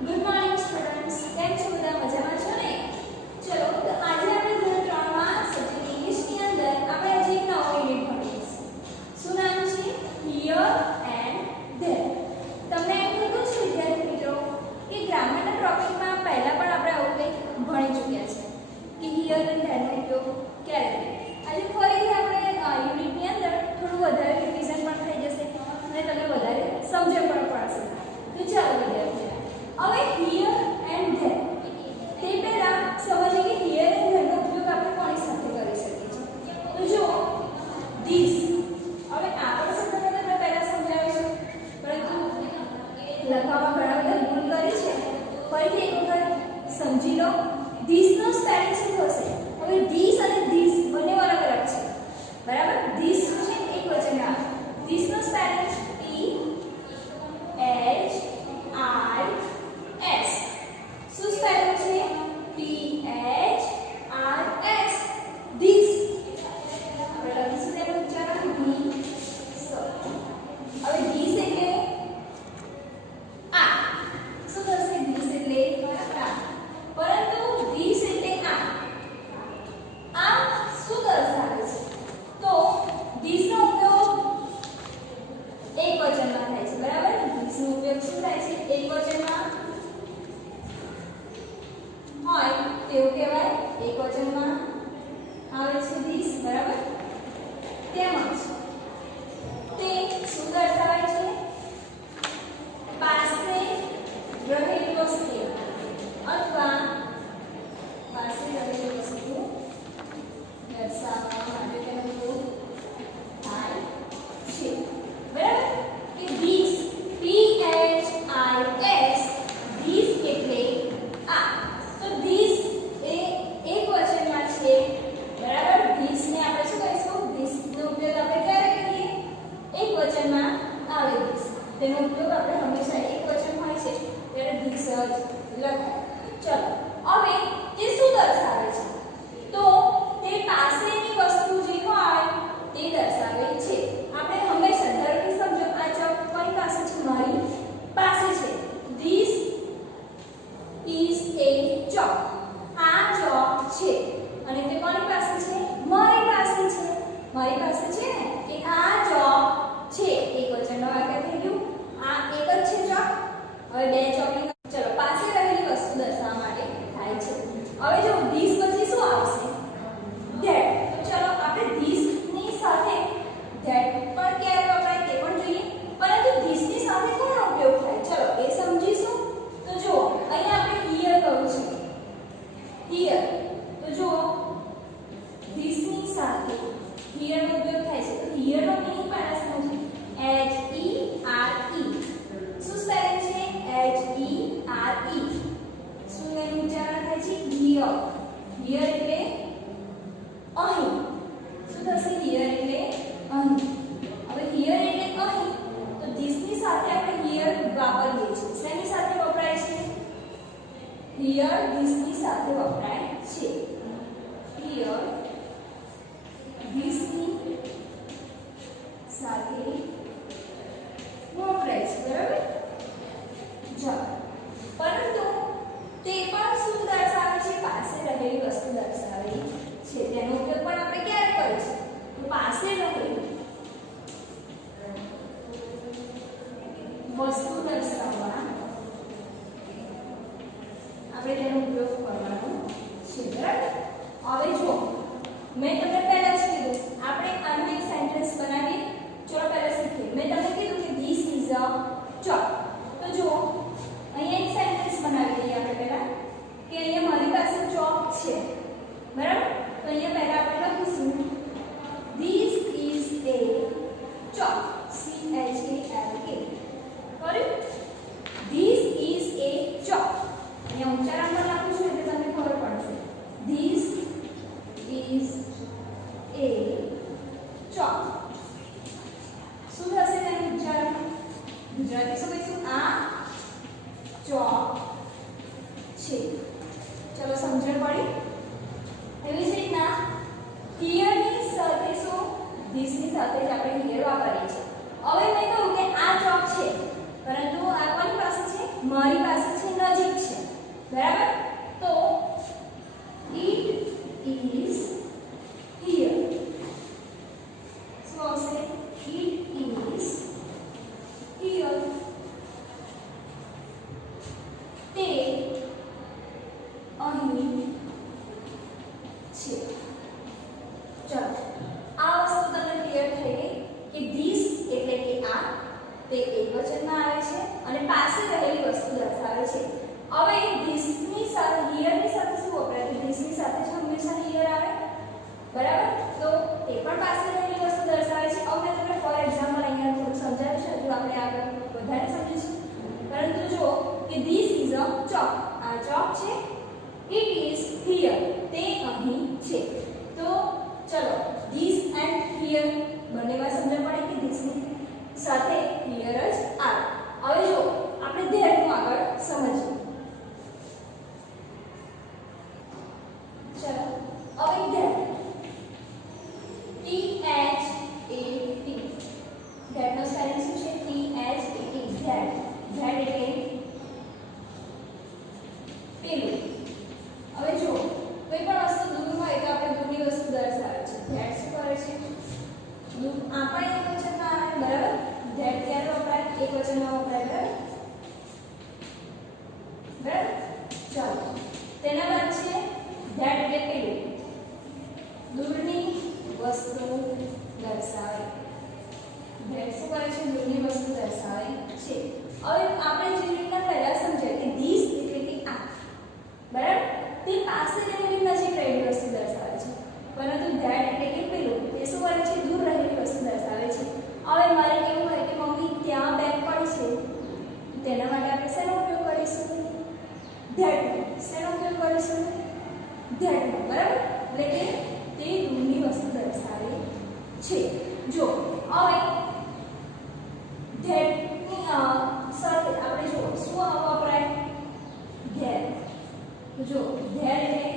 Good morning students, કેમ છો બધા? મજામાં છો ને? ચલો તો આજે આપણે ધોરણ 3 માં સબ્જેક્ટ ઇંગ્લિશની અંદર આપણે આજે એક નવો યુનિટ ભણીશું. શું નામ છે? Here and there. તમને એમ થતું છે વિદ્યાર્થી મિત્રો કે ગ્રામરના ટોપિકમાં પહેલા પણ આપણે આવું કંઈક ભણી ચૂક્યા છે કે હિયર એન્ડ ધેરનો ઉપયોગ ક્યારે થાય. આજે ફરીથી આપણે યુનિટની અંદર થોડું વધારે રિવિઝન પણ થઈ જશે અને તમને વધારે સમજણ પણ પડશે. તો ચાલો વિદ્યાર્થીઓ, હવે હિયર એન્ડ ધેર તે પહેલા સમજીએ કે હિયર એન્ડ ધેરનો ઉપયોગ આપણે કોની સાથે કરી શકીએ છીએ. તો જો ધીસ, હવે આ પણ શબ્દ તમને પહેલા સમજાવીશું, પરંતુ લખવામાં ઘણા બધા ભૂલ કરી છે. ફરીથી એક વખત સમજી લો. ધીસનો સ્પેલિંગ શું થશે? હવે ધીસ અને ધીસ બંને અલગ અલગ છે, બરાબર? ધીસ શું છે? એક વચનમાં. ધીસનો સ્પેલિંગ THIS. શું સ્પેલિંગ છે? THIS. ધીસ. આપણે લખીશું તેનું ઉચ્ચારણ ધીસ. હવે ધીસ એટલે આ. શું થશે? ધીસ એટલે આ. પરંતુ ધીસ એટલે આ. આ શું દર્શાવે છે? તો ધીસનો ઉપયોગ એક વચનમાં થાય છે, બરાબર? ધીસનો ઉપયોગ શું થાય છે? એક વચનમાં હોય તેવું કહેવાય. એક વચનમાં આવે છે ધીસ, બરાબર? તેમજ તે શું દર્શાવે છે? પાસે રહેલી વસ્તુ અથવા પાસે રહેલી વસ્તુ દર્શાવવા માટે તેનો ઉપયોગ થાય છે, બરાબર? કે ધીસ, THIS, ધીસ એટલે આ. તો ધીસ એ એક વચનમાં છે, બરાબર? ધીસને આપણે શું કહીશું? ધીસનો ઉપયોગ આપણે ક્યારે કરીએ? એક વચનમાં આવે ધીસ. તેનો ઉપયોગ આપણે હંમેશા એક વચન હોય છે ત્યારે ધીસ જ લખાય. ચલો, હવે તે શું દર્શાવે છે? તો તે પાસેની વસ્તુ જે હોય તે દર્શાવે છે. આપણે હંમેશા ધારો સમજો, આ ચોક કોની પાસે છે? મારી પાસે છે. ધીસ ઇઝ એ ચોક. આ ચોક છે અને તે કોની પાસે છે? મારી પાસે છે. મારી પાસે છે ને, કે આ ચોક છે. એક વચનનું વાક્ય થઈ ગયું. આ એક જ છે ચોક. હવે બે ચોકની ચલો પાસે રહેલી વસ્તુ દર્શાવવા માટે થાય છે. હવે જો ધીસ પછી શું આવશે? ધેટ. તો ચલો આપણે ધીસ ની સાથે ધેટ પણ ક્યારે વપરાય તે પણ જોઈએ, પરંતુ ધીસ ની સાથે કોનો ઉપયોગ થાય ચલો એ સમજીશું. તો જો અહીંયા આપણે હિયર કહ્યું છે, હિયર. તો જો ધીસ ની સાથે હિયર નો ઉપયોગ થાય છે. તો હિયર નો મીનિંગ પણ સમજો. HERE. શું સ્પેલિંગ છે? HERE. શું એનું ઉચ્ચારણ થાય છે? હિયર. હિયર એટલે અહીં. શું થશે? હિયર એટલે અહીં. હવે હિયર એટલે અહીં, તો ધીસ ની સાથે આપણે હિયર વાપરીએ છીએ. શેની સાથે વપરાય છે? હિયર ધીસ ની સાથે વપરાય છે. હિયર ધીસ ની સાથે વપરાય છે, બરાબર? ચાલો, પરંતુ તે પણ શું દર્શાવે છે? પાસે રહેલી વસ્તુ દર્શાવે છે. તેનો ઉપયોગ પણ આપણે ક્યારે કરીશું? તો પાસે રહેલી વસ્તુ દર્શાવવા આપણે તેનો ઉપયોગ કરવાનો છે, બરાબર? હવે જો મેં તમને પહેલા જ કીધું, આપણે આનું એક સેન્ટેન્સ બનાવીએ. ચલો પહેલા શીખીએ. મેં તમને કીધું કે ધીસ ઇઝ અ ચોક. તો જો અહીંયા એક સેન્ટેન્સ બનાવી દઈએ આપણે પહેલા કે અહીંયા મારી પાસે ચોક છે, બરાબર? તો અહીંયા પહેલા આપણે લખીશું this is a chalk. CHALK. કર્યું? This is a chalk. અહીંયા ઉચ્ચારણ પણ લખું છું એટલે તમને ખબર પડશે. This is a chalk. શું થશે તેનું ઉચ્ચારણ? ગુજરાતી શું કહીશું? આ ચોક છે. ચલો સમજણ પડી? એવી જ રીતના હિયરની સાથે શું? ધીસની સાથે જ આપણે હિયર વાપરીએ છીએ. હવે મેં કહ્યું કે આ ચોક છે, પરંતુ આ કોની પાસે છે? મારી પાસે છે નજીક છે બરાબર તો it is here શું આવશે it is here તે અહીં છે ચાલો આ વસ્તુ તમને ક્લિયર થઈ ગઈ કે ધીસ એટલે કે આ તે એકવચનમાં આવે છે અને પાસે રહેલી વસ્તુ દર્શાવે છે હવે ધીસ ની સાથે હિયર ની સાથે શું વપરાય તો ધીસ ની સાથે જ હંમેશા હિયર આવે બરાબર તો તે પણ પાસે રહેલી વસ્તુ દર્શાવે છે હવે મેં તમને ફોર એક્ઝામ્પલ અહીંયા થોડું સમજાવ્યું છે જો આપણે આગળ વધારે સમજીશું પરંતુ જો કે ધીસ ઇઝ અ ચોક આ ચોક છે it is here તે અહીં છે તો ચલો ધીસ એન્ડ હિયર બંનેમાં સમજણ પડે કે ધીસ ની સાથે હિયર જ આવે હવે જો આપણે ધેર નું આગળ સમજીએ ચલો હવે there T H A T there નો સ્પેલિંગ શું છે T H A T there there એટલે પેલું હવે જો કોઈ પણ વસ્તુ દૂર હોય તો આપણે દૂરની વસ્તુ દર્શાવે છે ધેટ શું કરે છે દૂર આ પણ એક વચનમાં આવે બરાબર ધેટ ક્યારે વપરાય એક વચનમાં વપરાય બરાબર ચાલો તેના બાદ છે ધેટ એટલે પેલું દૂરની વસ્તુ દર્શાવે ધેટ શું કરે છે દૂરની વસ્તુ દર્શાવે છે હવે આપણે જે રીતના પહેલા સમજાય કે ધીસ એટલે કે આ બરાબર તે પાસે રહેલી નજીક રહેલી વસ્તુ દર્શાવે છે પરંતુ ધેટ એટલે કે પેલું તે શું કરે છે દૂર રહેલી વસ્તુ દર્શાવે છે હવે મારે કેવું હોય કે મમ્મી ત્યાં બેગ પડી છે તેના માટે આપણે શેનો ઉપયોગ કરીશું ધેટ શેનો ઉપયોગ કરીશું ધેટ બરાબર એટલે કે તે દૂરની વસ્તુ દર્શાવે છે જો હવે ધેટ ની સાથે આપણે જો શું વપરાય ધેર જો ધેર એટલે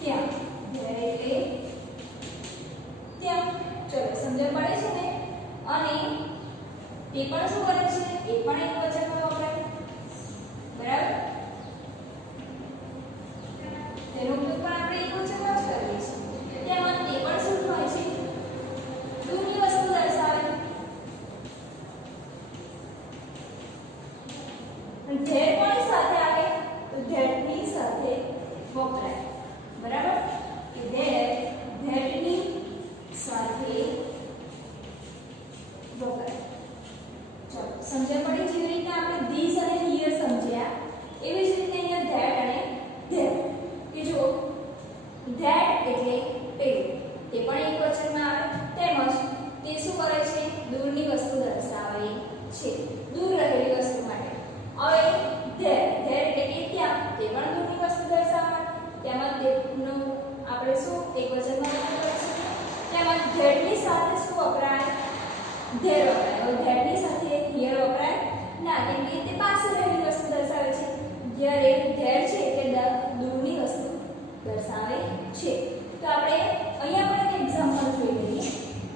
ત્યાં ધેર એટલે ત્યાં ચલો સમજણ પડે છે ને અને તે પણ શું કરે છે એ પણ એક વચનમાં વપરાય બરાબર તેનો ઉપયોગ પણ આપણે એક વચનમાં જ કરીએ છીએ તેમાં તે પણ શું હોય છે દૂરની વસ્તુ દર્શાવે ધેર કોની સાથે આવે તો ધેટની સાથે વપરાય બરાબર કે ધેટની સાથે વપરાય ચાલો સમજણ પડી જેવી રીતે આપણે ધીસ અને હિયર સમજ્યા એવી જ રીતે અહીંયા ધેટ અને ધેર કે જો ધેટ એટલે પેલું તે પણ એક વચનમાં આવે તેમજ તે શું કરે છે દૂરની વસ્તુ દર્શાવે છે દૂર રહેલી વસ્તુ માટે હવે ધેર એટલે કે ત્યાં તે પણ દૂરની વસ્તુ દર્શાવવા તેમાં તેનું આપણે શું એક વચનમાં ઉપયોગ કરીશું તેમાં ધેરની સાથે શું વપરાય ધેર વપરાય હવે ધેરની સાથે હિયર વપરાય ના કેમ કે તે પાસે રહેલી વસ્તુ દર્શાવે છે જ્યારે ધેર છે તે દૂરની વસ્તુ દર્શાવે છે તો આપણે અહીંયા પણ એક એક્ઝામ્પલ જોઈ લઈએ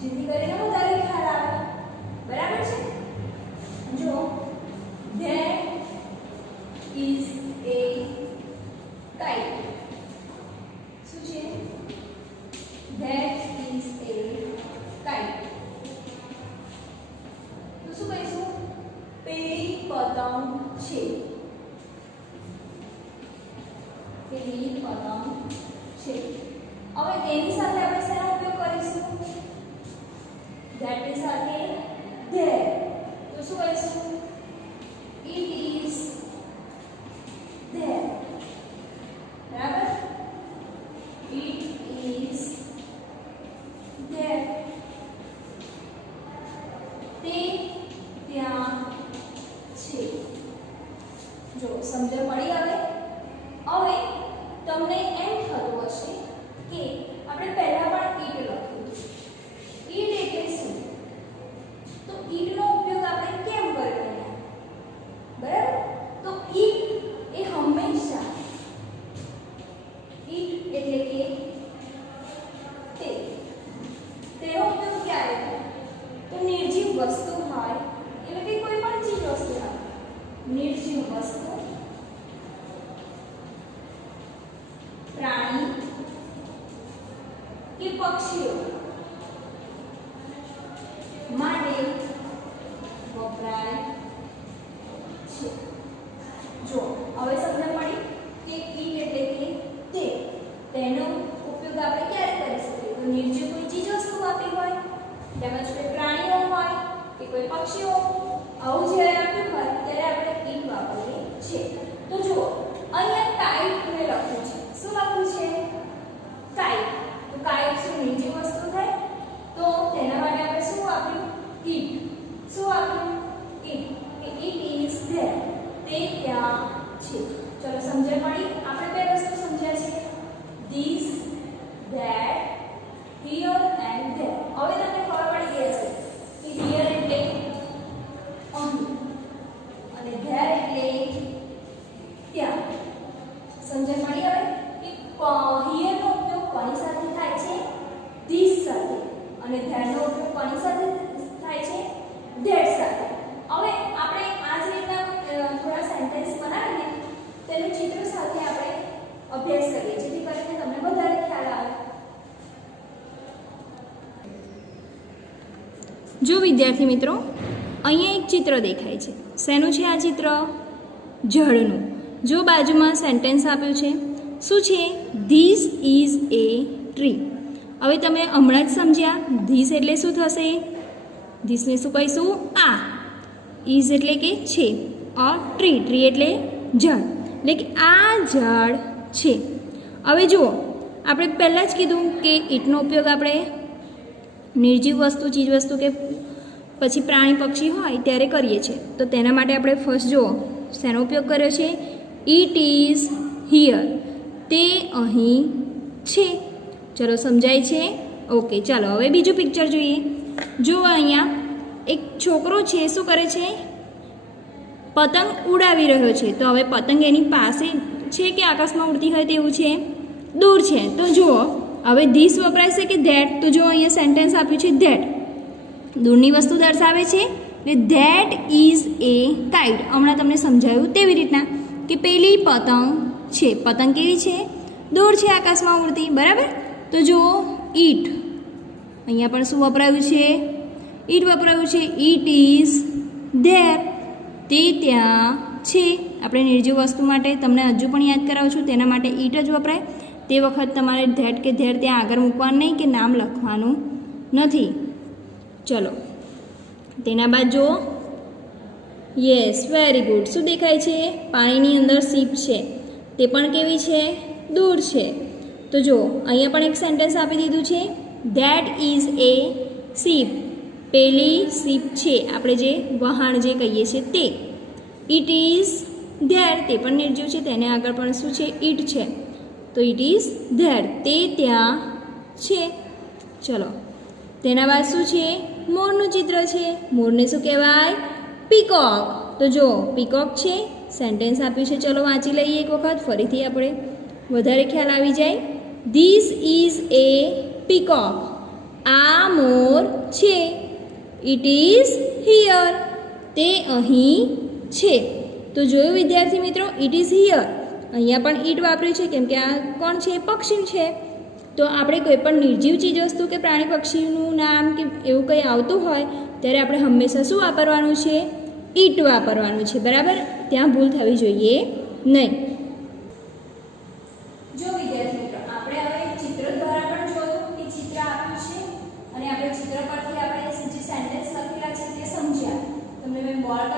જેથી કરીને વધારે ખ્યાલ આવે બરાબર છે જો ધેર is a kite શું છે that is a kite તો શું કહીશું પેલી પતંગ છે પેલી પતંગ છે હવે તેની સાથે આપણે શેનો ઉપયોગ કરીશું that ની સાથે there તો શું કહીશું it is there બરાબર it is there તે ત્યાં છે જો સમજણ પડી હવે હવે તમને એમ થતું હશે કે આપણે પહેલા પણ ઈટ લખ્યું ઈટ એટલે શું તો ઈટનો ઉપયોગ આપણે કેમ કર્યો બરાબર તો ઈટ એ હંમેશા ઈટ એટલે કે તેનો ઉપયોગ ક્યારે થાય તો નિર્જીવ વસ્તુ હોય એવી પક્ષીઓ આવું જ્યારે આપ્યું હોય ત્યારે આપણે ઈટ વાપરીએ છીએ. તો જુઓ અહીંયા કાઇટ ને લખ્યું છે. શું લખ્યું છે? કાઇટ. તો કાઇટ શું નીચે વસ્તુ થાય? તો તેના માટે આપણે શું વાપર્યું? ઈટ. શું વાપર્યું? ઈટ. It is there. તે ત્યાં છે. ચલો સમજણ પડી? આપણે બે વસ્તુ સમજ્યા છે. This, that, here and there. હવે તમને ખબર પડી ગઈ હશે કે હિયર એટલે અહીં અને ધેર એટલે ત્યાં. સમજણ પડી હવે કે હિયર નો ઉપયોગ કોની સાથે થાય છે? ધીસ સાથે. અને ધેર નો ઉપયોગ કોની સાથે થાય છે? ધેટ સાથે. હવે આપણે આ જ રીતના થોડા સેન્ટેન્સ બનાવીને તેનું ચિત્ર સાથે આપણે અભ્યાસ કરીએ જેથી કરીને તમને વધારે ખ્યાલ આવે. જો વિદ્યાર્થી મિત્રો, અહીંયા એક ચિત્ર દેખાય છે. શેનું છે આ ચિત્ર? ઝાડનું. જો બાજુમાં સેન્ટેન્સ આપ્યું છે. શું છે? This is A tree. હવે તમે હમણાં જ સમજ્યા ધીસ એટલે શું થશે? ધીસને શું કહીશું? આ. ઇઝ એટલે કે છે. A tree. ટ્રી એટલે ઝાડ. એટલે કે આ ઝાડ છે. હવે જુઓ, આપણે પહેલાં જ કીધું કે ઈંટનો ઉપયોગ આપણે નિર્જીવ વસ્તુ, ચીજ વસ્તુ કે પછી પ્રાણી પક્ષી હોય ત્યારે કરીએ છીએ. તો તેના માટે આપણે ફર્સ્ટ જુઓ શેનો ઉપયોગ કર્યો છે? It is here. તે અહીં છે. ચલો સમજાય છે? ઓકે. ચાલો હવે બીજું પિક્ચર જોઈએ. જુઓ અહીંયા એક છોકરો છે. શું કરે છે? પતંગ ઉડાવી રહ્યો છે. તો હવે પતંગ એની પાસે છે કે આકાશમાં ઉડતી હોય તેવું છે? દૂર છે. તો જુઓ હવે ધીસ વપરાય છે કે ધેટ? તો જો અહીંયા સેન્ટેન્સ આપ્યું છે ધેટ. દૂરની વસ્તુ દર્શાવે છે એટલે ધેટ ઇઝ એ કાઇટ. હમણાં તમને સમજાયું તેવી રીતના કે પેલી પતંગ છે. પતંગ કેવી છે? દૂર છે, આકાશમાં ઉડતી. બરાબર. તો જુઓ ઈટ. અહીંયા પણ શું વપરાયું છે? ઈટ વપરાયું છે. It is there. તે ત્યાં છે. આપણે નિર્જીવ વસ્તુ માટે તમને હજુ પણ યાદ કરાવું છું. તેના માટે ઈટ જ વપરાય. તે વખત તમારે ધેટ કે ધેર ત્યાં આગળ મૂકવાનું નહીં કે નામ લખવાનું નથી. ચલો તેના બાદ જુઓ. Yes, very good. શું દેખાય છે? પાણીની અંદર સીપ છે. તે પણ કેવી છે? દૂર છે. તો જુઓ અહીંયા પણ એક સેન્ટેન્સ આપી દીધું છે. ધેટ ઇઝ એ સીપ. પેલી સીપ છે. આપણે જે વહાણ જે કહીએ છીએ તે. It is there. તે પણ નિર્જીવ છે. તેને આગળ પણ શું છે? ઈટ છે. તો ઇટ ઇઝ ધેર. તે ત્યાં છે. ચલો તેના બાદ શું છે? મોરનું ચિત્ર છે. મોરને શું કહેવાય? પીકોક. તો જો પીકોક છે. સેન્ટેન્સ આપ્યું છે. ચલો વાંચી લઈએ એક વખત ફરીથી આપણે વધારે ખ્યાલ આવી જાય. This is A peacock. આ મોર છે. It is here. તે અહીં છે. તો જોયું વિદ્યાર્થી મિત્રો, ઇટ ઇઝ હિયર. અહીંયા પણ ઈટ વાપર્યું છે કેમ કે આ કોણ છે? પક્ષી છે. તો આપણે કોઈ પણ નિર્જીવ ચીજ વસ્તુ કે પ્રાણી પક્ષીનું નામ કે એવું કંઈ આવતું હોય ત્યારે આપણે હંમેશા શું વાપરવાનું છે? ઈટ વાપરવાનું છે. બરાબર. ત્યાં ભૂલ થવી જોઈએ નહીં. જો વિદ્યાર્થી મિત્રો, આપણે હવે ચિત્ર દ્વારા પણ જોયું કે ચિત્ર આપ્યું છે અને આપણે ચિત્ર પરથી આપણે જે સેન્ટેન્સ લખેલા છે તે સમજ્યા. તમને મેં બોર્ડ